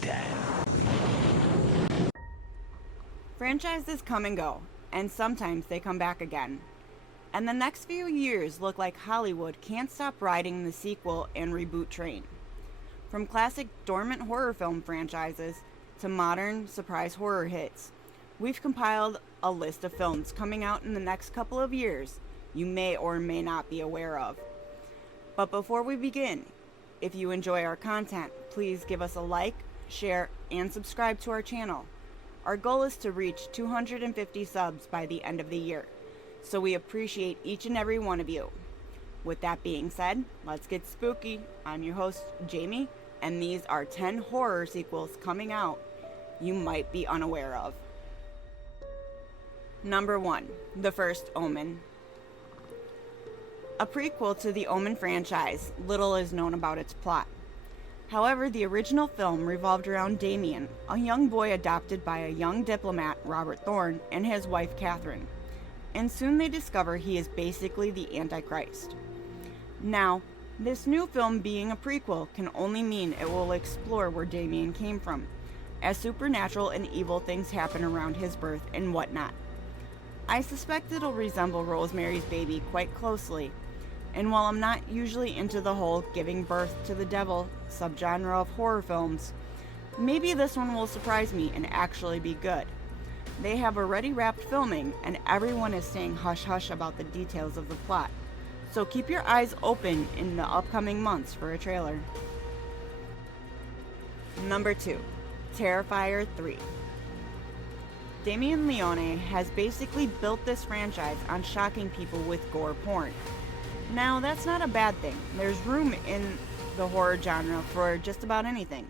showtime. Franchises come and go, and sometimes they come back again. And the next few years look like Hollywood can't stop riding the sequel and reboot train. From classic dormant horror film franchises to modern surprise horror hits, we've compiled a list of films coming out in the next couple of years you may or may not be aware of. But before we begin, if you enjoy our content, please give us a like, share, and subscribe to our channel. Our goal is to reach 250 subs by the end of the year, so we appreciate each and every one of you. With that being said, let's get spooky. I'm your host, Jamie, and these are 10 horror sequels coming out you might be unaware of. Number 1, the first Omen. A prequel to the Omen franchise, little is known about its plot. However, the original film revolved around Damien, a young boy adopted by a young diplomat, Robert Thorne, and his wife, Catherine. And soon they discover he is basically the Antichrist. Now, this new film being a prequel can only mean it will explore where Damien came from, as supernatural and evil things happen around his birth and whatnot. I suspect it'll resemble Rosemary's Baby quite closely, and while I'm not usually into the whole giving birth to the devil subgenre of horror films, maybe this one will surprise me and actually be good. They have already wrapped filming, and everyone is saying hush hush about the details of the plot, so keep your eyes open in the upcoming months for a trailer. Number 2, Terrifier 3. Damien Leone has basically built this franchise on shocking people with gore porn. Now, that's not a bad thing. There's room in the horror genre for just about anything.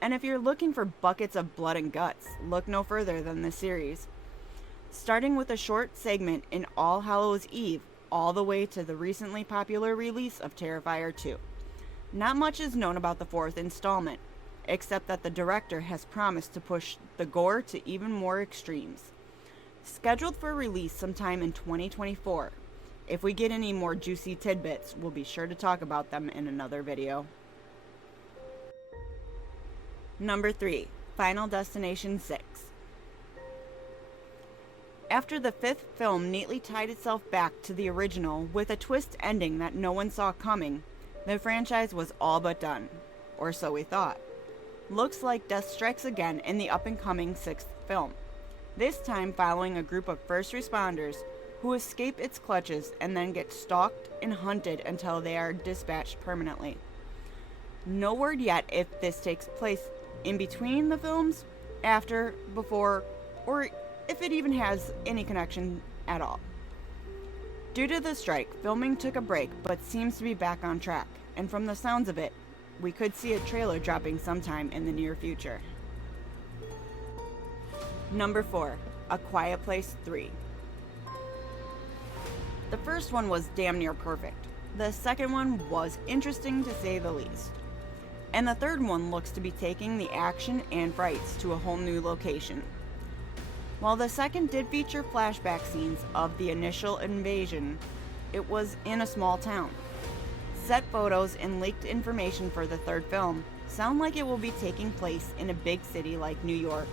And if you're looking for buckets of blood and guts, look no further than this series. Starting with a short segment in All Hallows Eve, all the way to the recently popular release of Terrifier 2. Not much is known about the fourth installment, except that the director has promised to push the gore to even more extremes. Scheduled for release sometime in 2024. If we get any more juicy tidbits, we'll be sure to talk about them in another video. Number 3, Final Destination 6. After the fifth film neatly tied itself back to the original with a twist ending that no one saw coming, the franchise was all but done. Or so we thought. Looks like death strikes again in the up-and-coming sixth film, this time following a group of first responders who escape its clutches and then get stalked and hunted until they are dispatched permanently. No word yet if this takes place in between the films, after, before, or if it even has any connection at all. Due to the strike, filming took a break but seems to be back on track, and from the sounds of it, we could see a trailer dropping sometime in the near future. Number 4, A Quiet Place 3. The first one was damn near perfect. The second one was interesting to say the least. And the third one looks to be taking the action and frights to a whole new location. While the second did feature flashback scenes of the initial invasion, it was in a small town. Set photos and leaked information for the third film sound like it will be taking place in a big city like New York,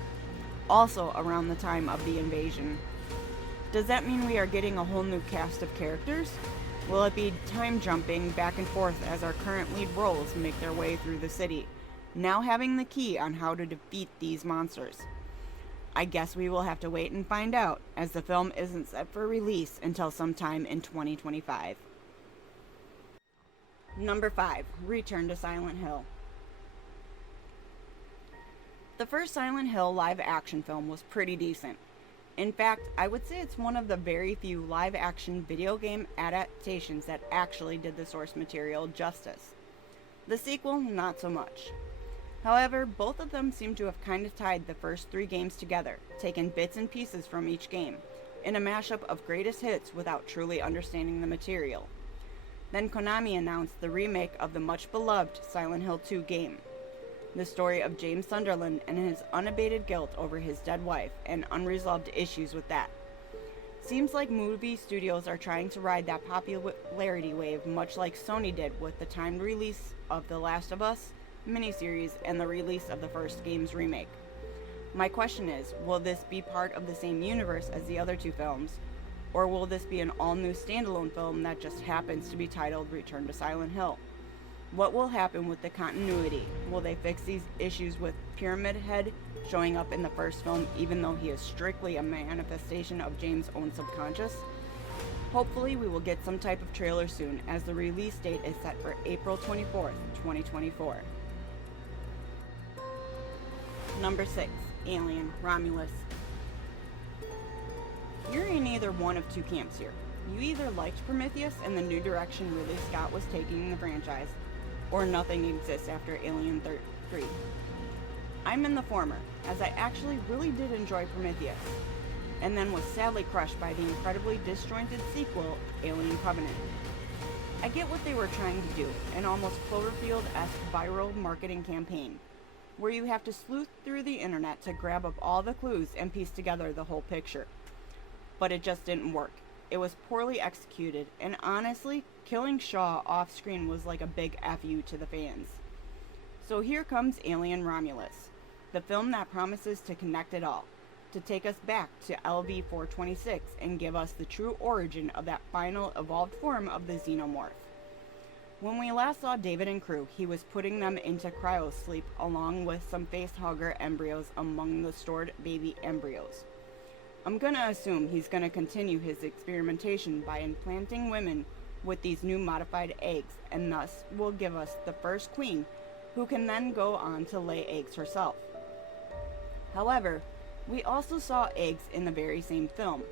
also around the time of the invasion. Does that mean we are getting a whole new cast of characters? Will it be time jumping back and forth as our current lead roles make their way through the city, now having the key on how to defeat these monsters? I guess we will have to wait and find out, as the film isn't set for release until sometime in 2025. Number 5, Return to Silent Hill. The first Silent Hill live-action film was pretty decent. In fact, I would say it's one of the very few live-action video game adaptations that actually did the source material justice. The sequel, not so much. However, both of them seem to have kind of tied the first 3 games together, taken bits and pieces from each game, in a mashup of greatest hits without truly understanding the material. Then Konami announced the remake of the much-beloved Silent Hill 2 game. The story of James Sunderland and his unabated guilt over his dead wife and unresolved issues with that. Seems like movie studios are trying to ride that popularity wave much like Sony did with the timed release of The Last of Us, miniseries, and the release of the first game's remake. My question is, will this be part of the same universe as the other two films, or will this be an all-new standalone film that just happens to be titled Return to Silent Hill? What will happen with the continuity? Will they fix these issues with Pyramid Head showing up in the first film even though he is strictly a manifestation of James' own subconscious? Hopefully we will get some type of trailer soon, as the release date is set for April 24th, 2024. Number 6. Alien, Romulus. You're in either one of two camps here. You either liked Prometheus and the new direction Ridley Scott was taking the franchise, or nothing exists after Alien 3. I'm in the former, as I actually really did enjoy Prometheus, and then was sadly crushed by the incredibly disjointed sequel, Alien Covenant. I get what they were trying to do, an almost Cloverfield-esque viral marketing campaign, where you have to sleuth through the internet to grab up all the clues and piece together the whole picture. But it just didn't work. It was poorly executed, and honestly, killing Shaw off-screen was like a big FU to the fans. So here comes Alien Romulus, the film that promises to connect it all, to take us back to LV-426 and give us the true origin of that final evolved form of the xenomorph. When we last saw David and crew, he was putting them into cryosleep along with some facehugger embryos among the stored baby embryos. I'm gonna assume he's gonna continue his experimentation by implanting women with these new modified eggs, and thus will give us the first queen, who can then go on to lay eggs herself. However, we also saw eggs in the very same film.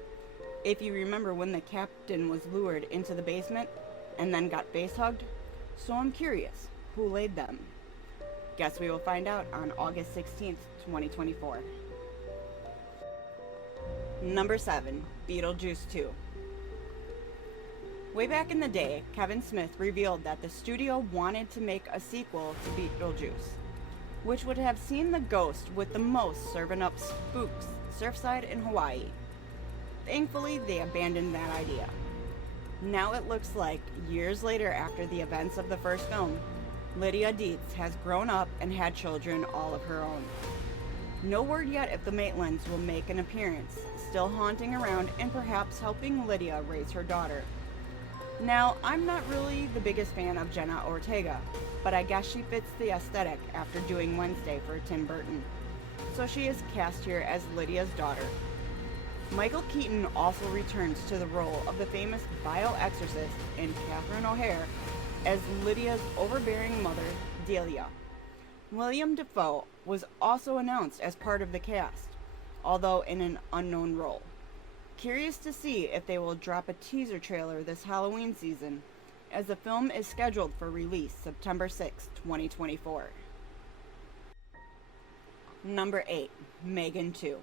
If you remember when the captain was lured into the basement and then got face-hugged. So I'm curious, who laid them? Guess we will find out on August 16th, 2024. Number 7. Beetle Juice 2. Way back in the day, Kevin Smith revealed that the studio wanted to make a sequel to Beetle Juice, which would have seen the ghost with the most serving up spooks Surfside in Hawaii. Thankfully, they abandoned that idea. Now it looks like, years later after the events of the first film, Lydia Dietz has grown up and had children all of her own. No word yet if the Maitlands will make an appearance, still haunting around and perhaps helping Lydia raise her daughter. Now, I'm not really the biggest fan of Jenna Ortega, but I guess she fits the aesthetic after doing Wednesday for Tim Burton. So she is cast here as Lydia's daughter. Michael Keaton also returns to the role of the famous bioexorcist in Catherine O'Hare as Lydia's overbearing mother, Delia. William Dafoe was also announced as part of the cast, although in an unknown role. Curious to see if they will drop a teaser trailer this Halloween season, as the film is scheduled for release September 6, 2024. Number 8. Megan 2.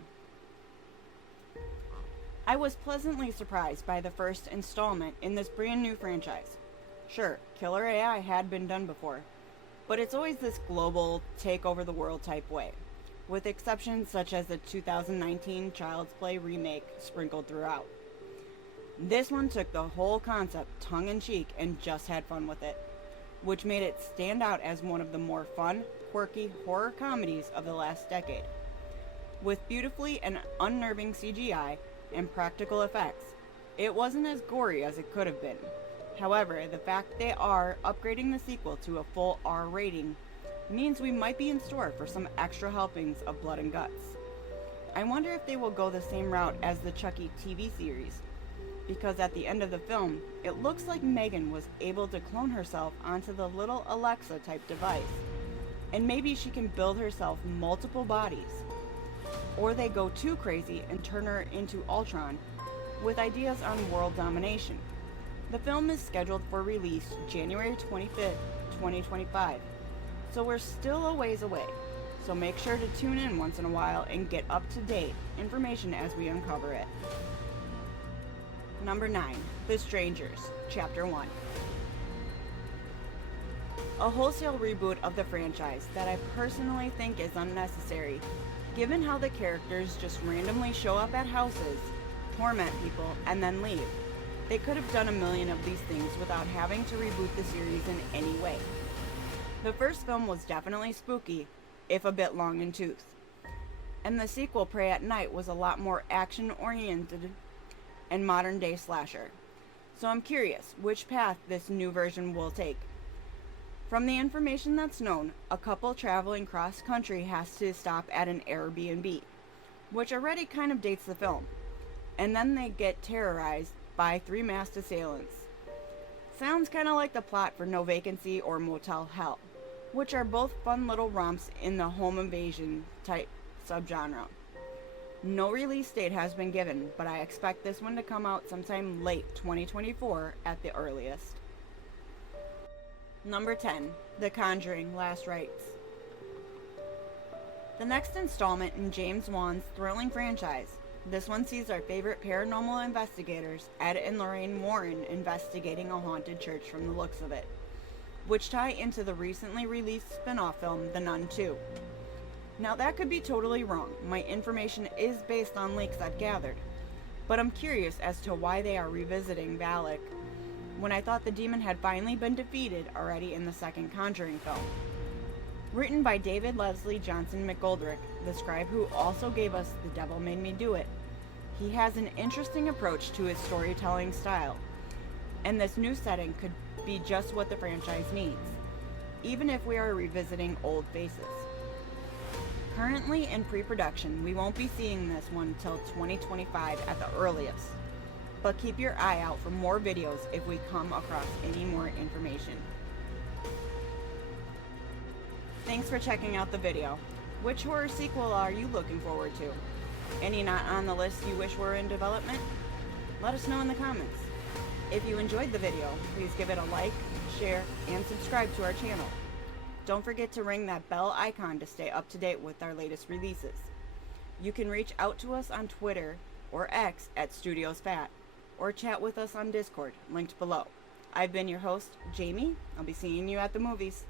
I was pleasantly surprised by the first installment in this brand new franchise. Sure, killer AI had been done before, but it's always this global, take over the world type way, with exceptions such as the 2019 Child's Play remake sprinkled throughout. This one took the whole concept tongue-in-cheek and just had fun with it, which made it stand out as one of the more fun, quirky horror comedies of the last decade. With beautifully and unnerving CGI and practical effects, it wasn't as gory as it could have been. However, the fact they are upgrading the sequel to a full R rating means we might be in store for some extra helpings of blood and guts. I wonder if they will go the same route as the Chucky TV series, because at the end of the film, it looks like Megan was able to clone herself onto the little Alexa type device, and maybe she can build herself multiple bodies. Or they go too crazy and turn her into Ultron with ideas on world domination. The film is scheduled for release January 25th, 2025, so we're still a ways away. So make sure to tune in once in a while and get up-to-date information as we uncover it. Number 9. The Strangers, Chapter 1. A wholesale reboot of the franchise that I personally think is unnecessary, given how the characters just randomly show up at houses, torment people, and then leave. They could have done a million of these things without having to reboot the series in any way. The first film was definitely spooky, if a bit long in tooth. And the sequel, Prey at Night, was a lot more action-oriented and modern-day slasher. So I'm curious which path this new version will take. From the information that's known, a couple traveling cross-country has to stop at an Airbnb, which already kind of dates the film. And then they get terrorized by 3 masked assailants. Sounds kind of like the plot for No Vacancy or Motel Hell, which are both fun little romps in the home invasion type subgenre. No release date has been given, but I expect this one to come out sometime late 2024 at the earliest. Number 10, The Conjuring: Last Rites. The next installment in James Wan's thrilling franchise. This one sees our favorite paranormal investigators, Ed and Lorraine Warren, investigating a haunted church from the looks of it, which tie into the recently released spin-off film, The Nun 2. Now that could be totally wrong. My information is based on leaks I've gathered, but I'm curious as to why they are revisiting Valak when I thought the demon had finally been defeated already in the second Conjuring film. Written by David Leslie Johnson McGoldrick, the scribe who also gave us The Devil Made Me Do It. He has an interesting approach to his storytelling style, and this new setting could be just what the franchise needs, even if we are revisiting old faces. Currently in pre-production, we won't be seeing this one till 2025 at the earliest, but keep your eye out for more videos if we come across any more information. Thanks for checking out the video. Which horror sequel are you looking forward to? Any not on the list you wish were in development? Let us know in the comments. If you enjoyed the video, please give it a like, share, and subscribe to our channel. Don't forget to ring that bell icon to stay up to date with our latest releases. You can reach out to us on Twitter or X at StudiosFat, or chat with us on Discord, linked below. I've been your host, Jamie. I'll be seeing you at the movies.